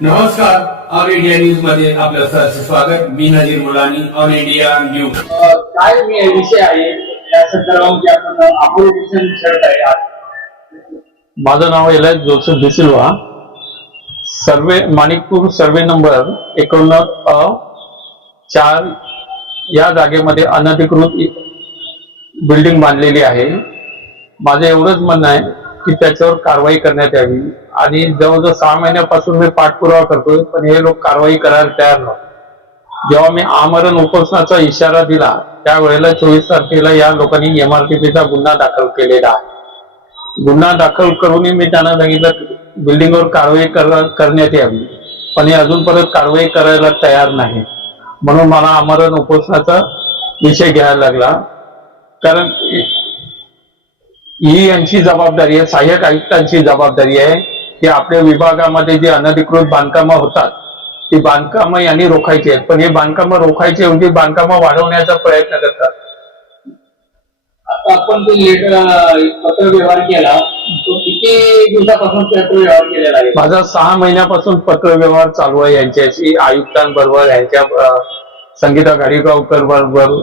नमस्कार all India न्यूजमध्ये आपलं सहर्ष स्वागत. मी Nazir Mulani all India news काय मी- विषय आहे या संदर्भामध्ये आपण अपोजिशन आहे आज. माझं नाव Eli Joseph D'Silva survey Manikpur survey number एकोणनव्वद अ चार या जागेमध्ये अनधिकृत बिल्डिंग बांधलेली आहे. माझं एवढंच म्हणणं आहे की त्याच्यावर कारवाई करण्यात यावी. आणि जवळजवळ सहा महिन्यापासून मी पाठपुरावा करतोय पण हे लोक कारवाई करायला तयार नव्हते. जेव्हा मी आमरण उपोषणाचा इशारा दिला त्यावेळेला चोवीस तारखेला या लोकांनी एमआरटीपीचा गुन्हा दाखल केलेला आहे. गुन्हा दाखल करूनही मी त्यांना सांगितलं बिल्डिंगवर कारवाई कर- करण्यात यावी. पण हे अजून परत कारवाई करायला तयार नाही. म्हणून मला आमरण उपोषणाचा विषय घ्यायला लागला. कारण ही यांची जबाबदारी आहे सहाय्यक आयुक्तांची जबाबदारी आहे. की आपल्या विभागामध्ये जे अनधिकृत बांधकामं होतात ती बांधकामं यांनी रोखायची आहेत. पण हे बांधकामं रोखायची ऐवजी बांधकामं वाढवण्याचा प्रयत्न करतात. आता आपण लेटर पत्र व्यवहार केला तो किती दिवसापासून पत्र व्यवहार केलेला आहे? माझा सहा महिन्यापासून पत्र व्यवहार चालू आहे यांच्याशी. आयुक्तांबरोबर यांच्या संगीता गाडीगावकर बरोबर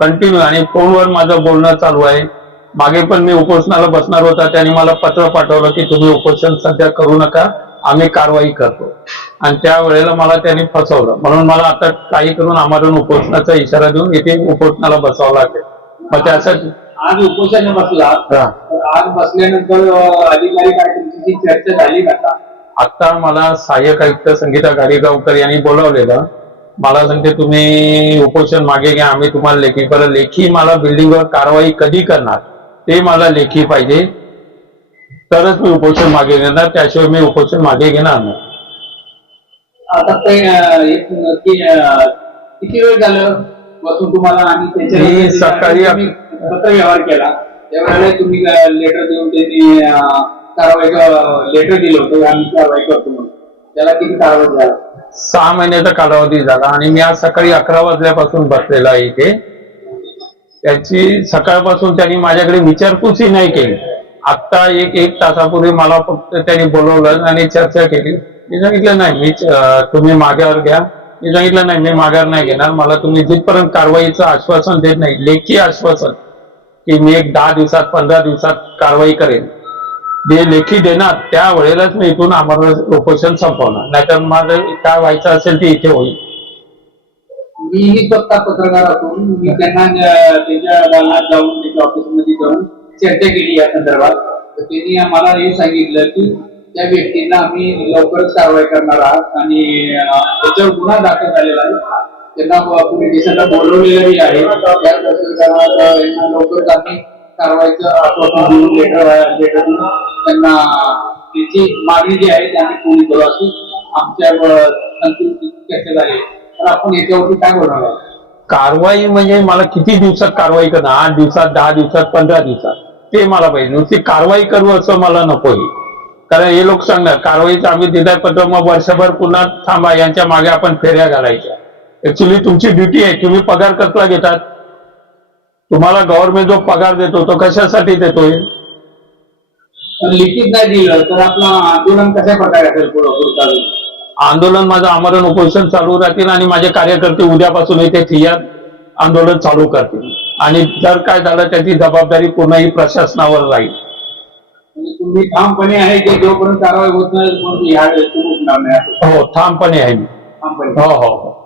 कंटिन्यू आणि फोनवर माझं बोलणं चालू आहे. मागे पण मी उपोषणाला बसणार होता त्यांनी मला पत्र पाठवलं की तुम्ही उपोषण सध्या करू नका आम्ही कारवाई करतो. आणि त्या वेळेला मला त्यांनी फसवलं. म्हणून मला आता काही करून आम्हाला उपोषणाचा इशारा देऊन इथे उपोषणाला बसावं लागेल. मग त्यासाठी आज उपोषण बसला. आज बसल्यानंतर अधिकारी काय तुमची चर्चा झाली का आता? आता मला सहाय्यक आयुक्त संगीता गाडीगावकर यांनी बोलावलेलं. मला सांगते तुम्ही उपोषण मागे घ्या आम्ही तुम्हाला लेखी परत लेखी मला बिल्डिंगवर कारवाई कधी करणार? ते मला लेखी पाहिजे. तरच मी उपोषण मागे घेणार त्याशिवाय मी उपोषण मागे घेणार नाही. आता ते अ, एक नक्की अ, किती वेळ झालं? बसून तुम्हाला आणि त्याच्या मी सकाळी- तुम्ही पत्र व्यवहार केला. त्यावेळेला तुम्ही लेटर देऊन त्यांनी अ, कारवाईचं लेटर दिलं होतं आम्ही कारवाई करतो म्हणून. त्याला किती कारवाई झाला? सहा महिन्याचा कालावधी झाला आणि मी आज सकाळी अकरा वाजल्यापासून बसलेला आहे इथे. त्याची सकाळपासून त्यांनी माझ्याकडे विचारपूसही नाही केली. आत्ता एक एक तासापूर्वी मला फक्त त्यांनी बोलवलं आणि चर्चा केली. मी सांगितलं नाही मी तुम्ही माघार घ्या. मी सांगितलं नाही मी माघार नाही घेणार. मला तुम्ही जिथपर्यंत कारवाईचं आश्वासन देत नाही लेखी आश्वासन की मी एक दहा दिवसात पंधरा दिवसात कारवाई करेन. जे लेखी देणार त्या वेळेलाच मी इथून आम्हाला उपोषण संपवणार. नाहीतर माझं काय व्हायचं असेल ते इथे होईल. मीही स्वतः पत्रकार असून मी त्यांना त्यांच्या दालनात जाऊन त्यांच्या ऑफिसमध्ये जाऊन चर्चा केली या संदर्भात. तर त्यांनी आम्हाला हे सांगितलं की त्या व्यक्तींना आम्ही लवकरच कारवाई करणार आहात आणि त्याच्यावर गुन्हा दाखल झालेला आहे. त्यांना पोलीस स्टेशनला बोलवलेलंही आहे. त्या यांना लवकरच आम्ही कारवाईचं आश्वासन देऊन लेटर लेटर देऊन त्यांना त्याची मागणी जी आहे ती आम्ही पूर्ण करू. अशी आमच्या अ, अंतिम चर्चा झाली आहे. तर आपण याच्यावरती काय बोलणार आहोत? कारवाई म्हणजे मला किती दिवसात कारवाई करणं आठ दिवसात दहा दिवसात पंधरा दिवसात? ते मला पाहिजे. नुसती कारवाई करू असं मला नको कारण हे लोक सांगणार कारवाईचं आम्ही दिलाय पत्र मग वर्षभर पुन्हा थांबा यांच्या मागे आपण फेऱ्या घालायच्या. ऍक्च्युली तुमची ड्युटी आहे. तुम्ही पगार कसला घेतात? तुम्हाला गव्हर्नमेंट जो पगार देतो तो कशासाठी देतोय? पण लिखित नाही दिलं तर आपलं आंदोलन कशा प्रकारे असेल पुढं पुढं चालू आंदोलन माझं आमरण उपोषण चालू राहतील आणि माझे कार्यकर्ते उद्यापासून इथे ठिय्यात आंदोलन चालू करतील. आणि जर काय झालं त्याची जबाबदारी पूर्ण ही प्रशासनावर राहील. म्हणजे तुम्ही ठामपणे आहे की जोपर्यंत कारवाई होत नाही हो ठामपणे आहे मी. हो हो हो.